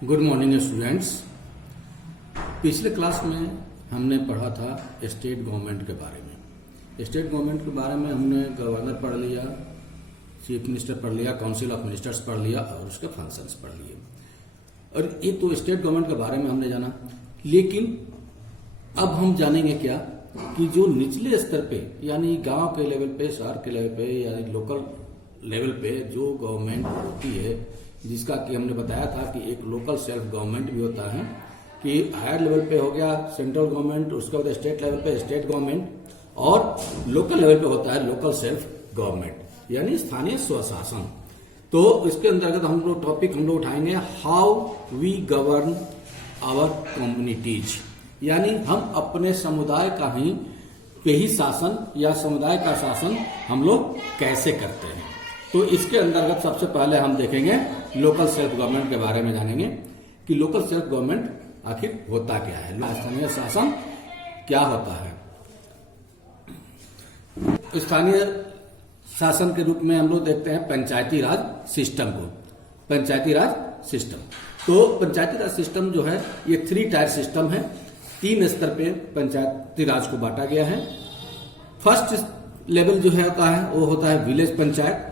Good morning students. पिछले class में हमने पढ़ा था स्टेट गवर्नमेंट के बारे में। स्टेट गवर्नमेंट के बारे में हमने गवर्नर पढ़ लिया, चीफ मिनिस्टर पढ़ लिया, काउंसिल ऑफ मिनिस्टर्स पढ़ लिया और उसके फंक्शंस पढ़ लिए। और ये तो स्टेट गवर्नमेंट के बारे में हमने जाना, लेकिन अब हम जानेंगे क्या कि जो निचले स्तर पे यानी गांव के लेवल पे, शहर के लेवल पे यानी लोकल लेवल पे जो गवर्नमेंट होती है, जिसका कि हमने बताया था कि एक लोकल सेल्फ गवर्नमेंट भी होता है कि हायर लेवल पे हो गया सेंट्रल गवर्नमेंट, उसके बाद स्टेट लेवल पे स्टेट गवर्नमेंट और लोकल लेवल पे होता है लोकल सेल्फ गवर्नमेंट यानी स्थानीय स्वशासन। तो इसके अंतर्गत हम लोग उठाएंगे how we govern our communities, यानी हम अपने समुदाय का ही शासन या समुदाय का शासन हम लोग कैसे करते हैं। तो इसके अंतर्गत सबसे पहले हम देखेंगे लोकल सेल्फ गवर्नमेंट के बारे में जानेंगे कि लोकल सेल्फ गवर्नमेंट आखिर होता क्या है, स्थानीय शासन क्या होता है। स्थानीय शासन के रूप में हम लोग देखते हैं पंचायती राज सिस्टम को। पंचायती राज सिस्टम, तो पंचायती राज सिस्टम जो है ये 3 टायर सिस्टम है। 3 स्तर पे पंचायती राज को बांटा गया है। फर्स्ट लेवल जो है वो होता है विलेज पंचायत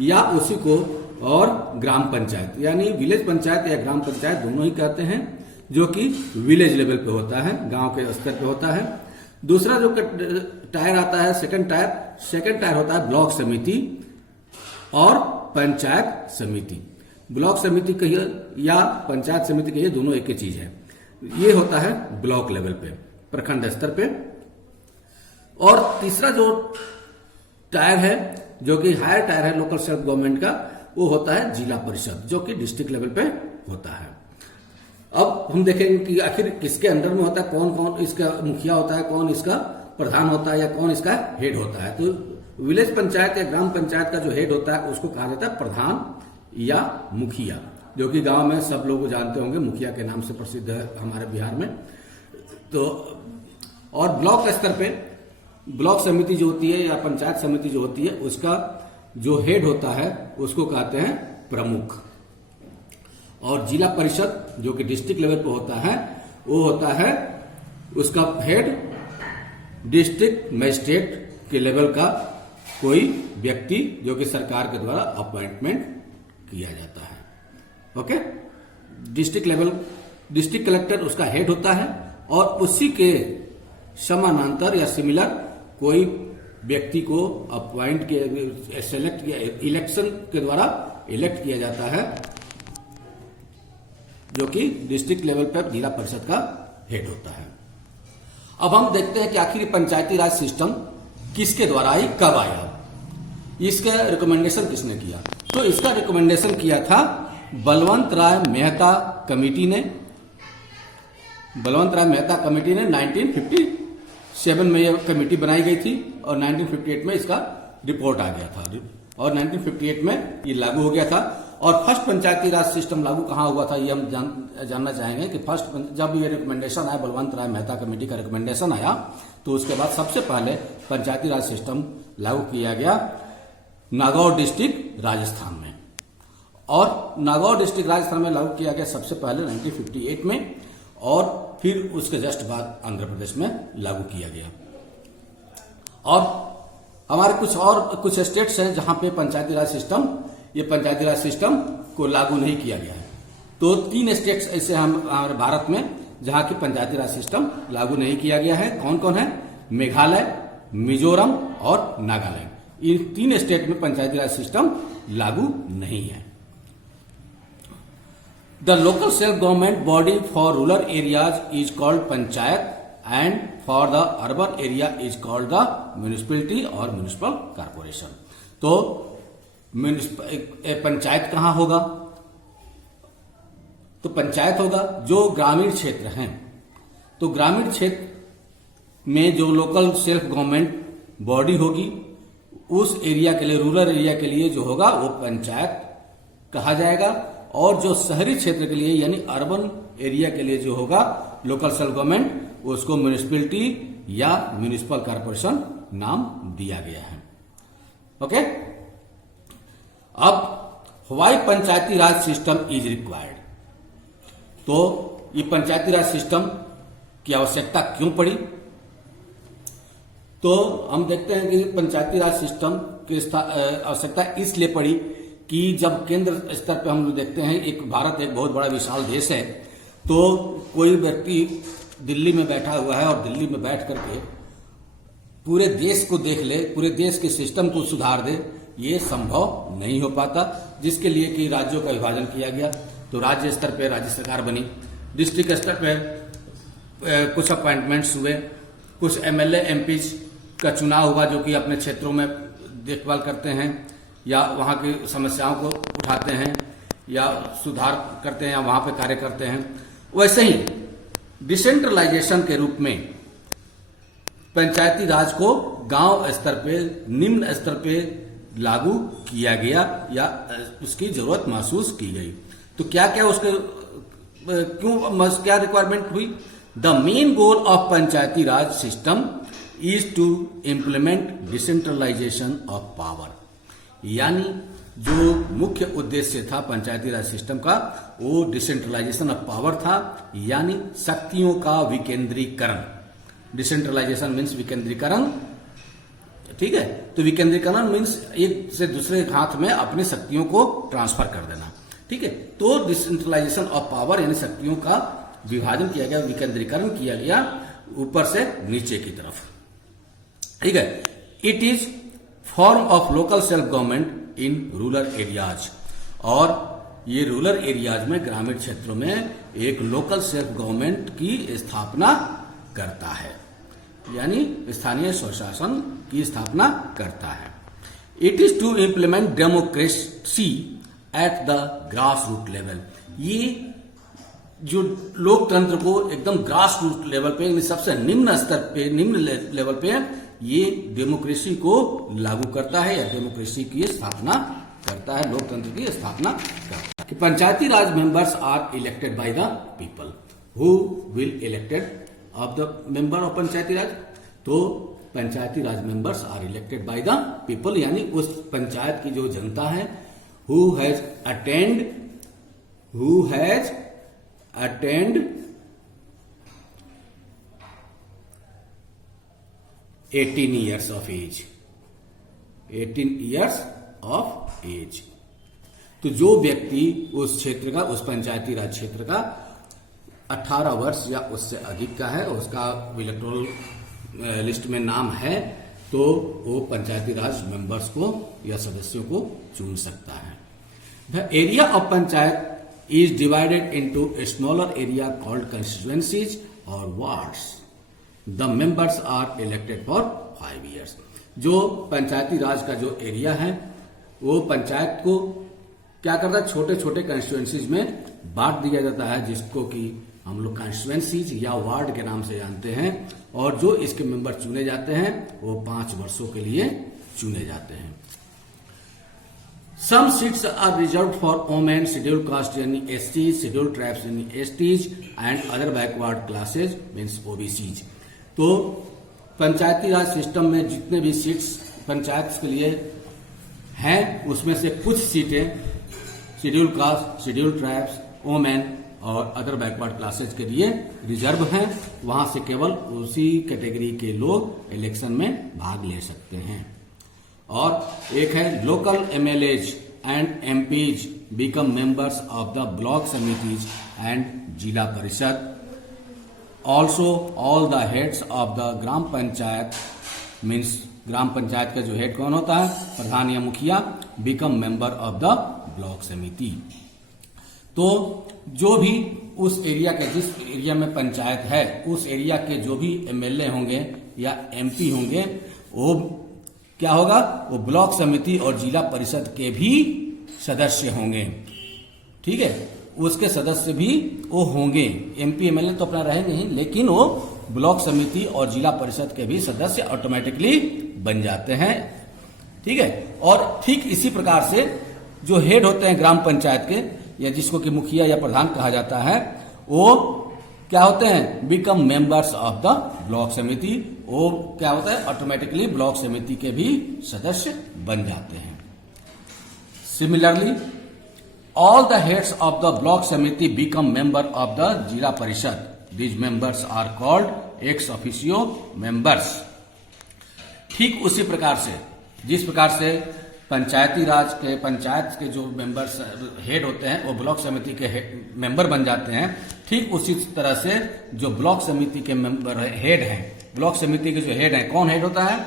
या उसी को और ग्राम पंचायत, यानी विलेज पंचायत या ग्राम पंचायत दोनों ही कहते हैं, जो कि विलेज लेवल पे होता है, गांव के स्तर पे होता है। दूसरा जो टायर आता है सेकंड टायर होता है ब्लॉक समिति और पंचायत समिति। ब्लॉक समिति कहिए या पंचायत समिति कहिए, दोनों एक ही चीज है। ये होता है ब्लॉक लेवल पे, प्रखंड स्तर पे। और तीसरा जो टायर है जो कि हायर टायर है लोकल सेल्फ गवर्नमेंट का, वो होता है जिला परिषद, जो कि डिस्ट्रिक्ट लेवल पे होता है। अब हम देखेंगे कि आखिर किसके अंडर में होता है, कौन कौन इसका मुखिया होता है, कौन इसका प्रधान होता है या कौन इसका हेड होता है। तो विलेज पंचायत या ग्राम पंचायत का जो हेड होता है उसको कहा जाता है प्रधान या मुखिया, जो कि गांव में सब लोग जानते होंगे, मुखिया के नाम से प्रसिद्ध है हमारे बिहार में। तो और ब्लॉक स्तर पे ब्लॉक समिति जो होती है या पंचायत समिति जो होती है, उसका जो हेड होता है उसको कहते हैं प्रमुख। और जिला परिषद जो कि डिस्ट्रिक्ट लेवल पे होता है, वो होता है उसका हेड डिस्ट्रिक्ट मजिस्ट्रेट के लेवल का कोई व्यक्ति, जो कि सरकार के द्वारा अपॉइंटमेंट किया जाता है। ओके, डिस्ट्रिक्ट कलेक्टर उसका हेड होता है और उसी के समानांतर या सिमिलर कोई व्यक्ति को अपॉइंट किया, सेलेक्ट किया, इलेक्शन के द्वारा इलेक्ट किया जाता है, जो कि डिस्ट्रिक्ट लेवल पर जिला परिषद का हेड होता है। अब हम देखते हैं कि आखिर पंचायती राज सिस्टम किसके द्वारा आई, कब आया, इसका रिकमेंडेशन किसने किया। तो इसका रिकमेंडेशन किया था बलवंत राय मेहता कमेटी ने। बलवंत राय मेहता कमेटी ने 1957 में यह कमेटी बनाई गई थी और 1958 में इसका रिपोर्ट आ गया था और 1958 में ये लागू हो गया था। और फर्स्ट पंचायती राज सिस्टम लागू कहाँ हुआ था, ये हम जानना चाहेंगे कि फर्स्ट जब ये रिकमेंडेशन आया, बलवंत राय मेहता कमेटी का रिकमेंडेशन आया, तो उसके बाद सबसे पहले पंचायती राज सिस्टम लागू किया गया नागौर डिस्ट्रिक्ट राजस्थान में। और नागौर डिस्ट्रिक्ट राजस्थान में लागू किया गया सबसे पहले 1958 में, और फिर उसके जस्ट बाद आंध्र प्रदेश में लागू किया गया। और हमारे कुछ स्टेट्स हैं जहां पे पंचायती राज सिस्टम को लागू नहीं किया गया है। तो 3 स्टेट्स ऐसे हमारे भारत में जहां की पंचायती राज सिस्टम लागू नहीं किया गया है। कौन कौन है? मेघालय, मिजोरम और नागालैंड। इन 3 स्टेट में पंचायती राज सिस्टम लागू नहीं है। The local self-government body for rural areas is called panchayat and for the urban area is called the municipality or municipal corporation. तो पंचायत कहाँ होगा? तो पंचायत होगा जो ग्रामीण क्षेत्र हैं। तो ग्रामीण क्षेत्र में जो लोकल सेल्फ गवर्नमेंट बॉडी होगी, उस एरिया के लिए, रूरल एरिया के लिए जो होगा वो पंचायत कहा जाएगा। और जो शहरी क्षेत्र के लिए यानी अर्बन एरिया के लिए जो होगा लोकल सेल्फ गवर्नमेंट, उसको म्युनिसिपैलिटी या म्युनिसिपल कॉर्पोरेशन नाम दिया गया है। ओके, अब why Panchayati Raj system is required, तो ये पंचायती राज सिस्टम की आवश्यकता क्यों पड़ी? तो हम देखते हैं कि पंचायती राज सिस्टम की आवश्यकता इसलिए पड़ी कि जब केंद्र स्तर पर हम लोग देखते हैं, भारत एक बहुत बड़ा विशाल देश है, तो कोई व्यक्ति दिल्ली में बैठा हुआ है और दिल्ली में बैठ करके पूरे देश को देख ले, पूरे देश के सिस्टम को सुधार दे, ये संभव नहीं हो पाता, जिसके लिए कि राज्यों का विभाजन किया गया। तो राज्य स्तर पे राज्य सरकार बनी, डिस्ट्रिक्ट स्तर पे कुछ अपॉइंटमेंट्स हुए, कुछ एमएलए एमपी का चुनाव हुआ जो कि अपने क्षेत्रों में देखभाल करते हैं या वहां की समस्याओं को उठाते हैं या सुधार करते हैं या वहां पे कार्य करते हैं। वैसे ही डिसेंट्रलाइजेशन के रूप में पंचायती राज को गांव स्तर पे, निम्न स्तर पे लागू किया गया या उसकी जरूरत महसूस की गई। तो क्या क्या उसके क्या रिक्वायरमेंट हुई? The main goal of Panchayati Raj system is to implement decentralisation of power, यानी जो मुख्य उद्देश्य था पंचायती राज सिस्टम का वो डिसेंट्रलाइजेशन ऑफ पावर था, यानी शक्तियों का विकेंद्रीकरण। डिसेंट्रलाइजेशन मीन्स विकेंद्रीकरण, ठीक है। तो विकेंद्रीकरण मीन्स एक से दूसरे हाथ में अपनी शक्तियों को ट्रांसफर कर देना, ठीक है। तो डिसेंट्रलाइजेशन ऑफ पावर यानी शक्तियों का विभाजन किया गया, विकेंद्रीकरण किया गया ऊपर से नीचे की तरफ, ठीक है। It is form of local self government in rural areas, और ये रूरल एरियाज में, ग्रामीण क्षेत्रों में एक लोकल सेल्फ गवर्नमेंट की स्थापना करता है, यानी स्थानीय स्वशासन की स्थापना करता है। It is to implement democracy at the grass root level, ये जो लोकतंत्र को एकदम ग्रास रूट लेवल पे, सबसे निम्न स्तर पे, निम्न लेवल पे ये डेमोक्रेसी को लागू करता है या डेमोक्रेसी की स्थापना करता है, लोकतंत्र की स्थापना करता है। कि Panchayati Raj members are elected by the people, who will elected of the member of Panchayati Raj. तो Panchayati Raj members are elected by the people, यानी उस पंचायत की जो जनता है, who has attend 18 years of age, 18 years of age। तो जो व्यक्ति उस क्षेत्र का, उस पंचायती राज क्षेत्र का 18 वर्ष या उससे अधिक का है, उसका इलेक्टोरल लिस्ट में नाम है, तो वो पंचायती राज मेंबर्स को या सदस्यों को चुन सकता है। The area of panchayat is divided into a smaller area called constituencies or wards. The members are elected for 5 years. जो पंचायती राज का जो एरिया है वो पंचायत को क्या करता है, छोटे छोटे कंस्टिट्यूएंसीज में बांट दिया जाता है, जिसको कि हम लोग कंस्टिट्यूएंसीज या वार्ड के नाम से जानते हैं, और जो इसके मेंबर चुने जाते हैं वो 5 वर्षों के लिए चुने जाते हैं। Some seats are reserved for women, scheduled caste यानी STs, scheduled tribes यानी STs and other backward classes means OBCs। तो पंचायती राज सिस्टम में जितने भी सीट्स पंचायत के लिए हैं, उसमें से कुछ सीटें schedule caste, schedule tribes, women और अदर बैकवर्ड क्लासेज के लिए रिजर्व हैं। वहां से केवल उसी कैटेगरी के लोग इलेक्शन में भाग ले सकते हैं। और एक है local MLAs and MPs become members of the block committees and Zila Parishad. Also all the heads of the gram panchayat means gram panchayat का जो हेड कौन होता है, प्रधान या मुखिया, become member of the block samiti. तो जो भी उस एरिया के, जिस एरिया में पंचायत है, उस एरिया के जो भी एमएलए होंगे या एमपी होंगे, वो क्या होगा, वो ब्लॉक समिति और जिला परिषद के भी सदस्य होंगे। ठीक है, उसके सदस्य भी वो होंगे। एमपी एमएलए तो अपना रहे नहीं, लेकिन वो ब्लॉक समिति और जिला परिषद के भी सदस्य ऑटोमेटिकली बन जाते हैं। ठीक है, और ठीक इसी प्रकार से जो हेड होते हैं ग्राम पंचायत के, या जिसको कि मुखिया या प्रधान कहा जाता है, वो क्या होते हैं, become members of the block समिति। वो क्या होता है, ऑटोमेटिकली ब्लॉक समिति के भी सदस्य बन जाते हैं। Similarly all the heads of the block samiti become member of the zila parishad. These members are called ex officio members. ठीक उसी प्रकार से जिस प्रकार से पंचायती राज के पंचायत के जो मेंबर्स हेड होते हैं वो ब्लॉक समिति के मेंबर बन जाते हैं, ठीक उसी तरह से जो ब्लॉक समिति के मेंबर हेड हैं, ब्लॉक समिति के जो हेड हैं, कौन हेड होता है?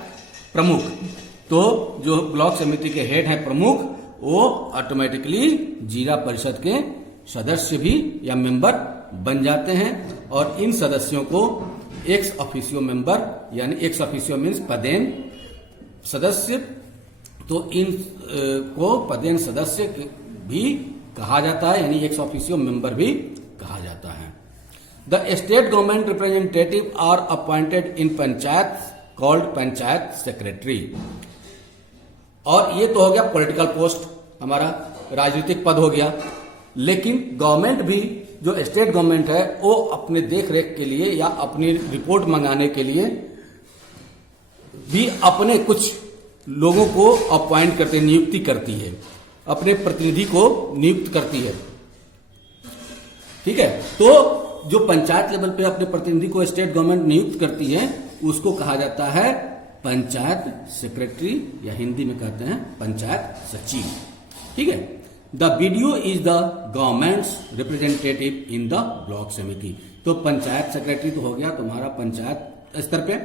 प्रमुख. तो जो ब्लॉक समिति के हेड हैं प्रमुख, वो ऑटोमेटिकली जिला परिषद के सदस्य भी या मेंबर बन जाते हैं और इन सदस्यों को एक्स ऑफिशियो मेंबर यानी एक्स ऑफिशियो मीन्स पदेन सदस्य, तो इन को पदेन सदस्य भी कहा जाता है यानी एक्स ऑफिशियो मेंबर भी कहा जाता है. The state government representative are appointed in panchayat called panchayat secretary. और ये तो हो गया पॉलिटिकल पोस्ट, हमारा राजनीतिक पद हो गया. लेकिन गवर्नमेंट भी, जो स्टेट गवर्नमेंट है, वो अपने देख रेख के लिए या अपनी रिपोर्ट मंगाने के लिए भी अपने कुछ लोगों को अपॉइंट करते, नियुक्ति करती है, अपने प्रतिनिधि को नियुक्त करती है. ठीक है. तो जो पंचायत लेवल पे अपने प्रतिनिधि को स्टेट गवर्नमेंट नियुक्त करती है उसको कहा जाता है पंचायत सेक्रेटरी या हिंदी में कहते हैं पंचायत सचिव. ठीक है. The BDO is the governments representative in the block samiti. तो पंचायत सेक्रेटरी तो हो गया तुम्हारा पंचायत स्तर पे,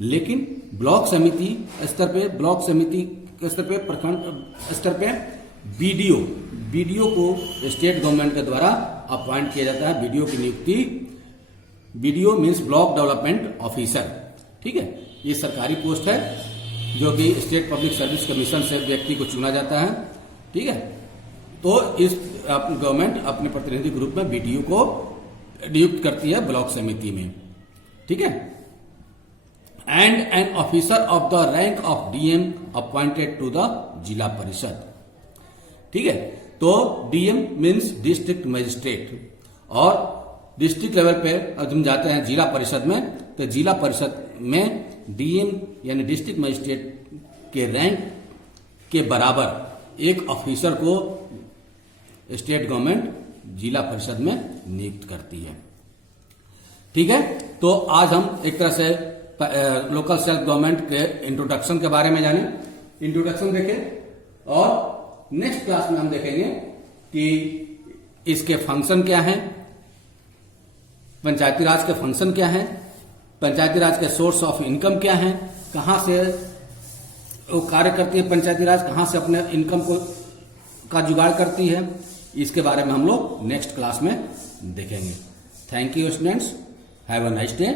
लेकिन ब्लॉक समिति स्तर पे, ब्लॉक समिति स्तर पे, प्रखंड स्तर पे बीडीओ को स्टेट गवर्नमेंट के द्वारा अपॉइंट किया जाता है. बीडीओ की नियुक्ति, BDO means block development officer. ठीक है. ये सरकारी पोस्ट है जो कि स्टेट पब्लिक सर्विस कमीशन से व्यक्ति को चुना जाता है. ठीक है. तो इस गवर्नमेंट अपने प्रतिनिधि के रूप में बीडीओ को नियुक्त करती है ब्लॉक समिति में. ठीक है. And an officer of the rank of DM appointed to the zila parishad. ठीक है. तो डीएम मीन्स डिस्ट्रिक्ट मजिस्ट्रेट, और डिस्ट्रिक्ट लेवल पे अब हम जाते हैं जिला परिषद में, तो जिला परिषद में डीएम यानी डिस्ट्रिक्ट मजिस्ट्रेट के रैंक के बराबर एक ऑफिसर को स्टेट गवर्नमेंट जिला परिषद में नियुक्त करती है. ठीक है. तो आज हम एक तरह से लोकल सेल्फ गवर्नमेंट के इंट्रोडक्शन के बारे में जाने, इंट्रोडक्शन देखें, और नेक्स्ट क्लास में हम देखेंगे कि इसके फंक्शन क्या हैं, पंचायती राज के फंक्शन क्या हैं, पंचायती राज के सोर्स ऑफ इनकम क्या हैं, कहां से वो कार्य करती है पंचायती राज, कहां से अपने इनकम को का जुगाड़ करती है, इसके बारे में हम लोग नेक्स्ट क्लास में देखेंगे. Thank you students. Have a nice day.